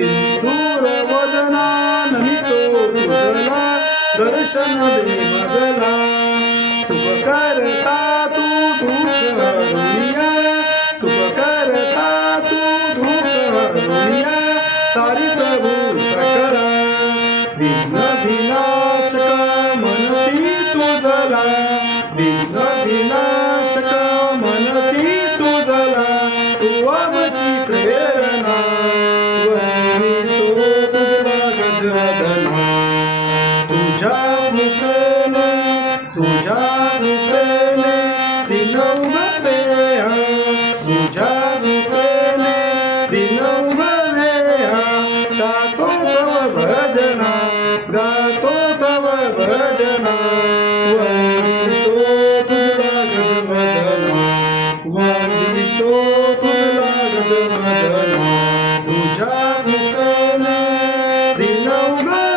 सिंदूर वदना नमितो तुझला दर्शन दे माझला सुख करता तू दुःख हरुनिया सुख करता तू दुःख हरुनिया तारी प्रभू सकला विघ्न विनाशक मनती तुझला विघ्न विनाशक मनती तुझला तू आमची प्रेरणा वंदितो तुझला गजवदना तुझ्या कृपेने दिन उगले तुझ्या कृपेने दिन उगले गातो तव भजना गातो तव भजना वंदितो तुझला गजवदना वंदितो तुझला गजवदना तुझ्या कृपेने दिन उगले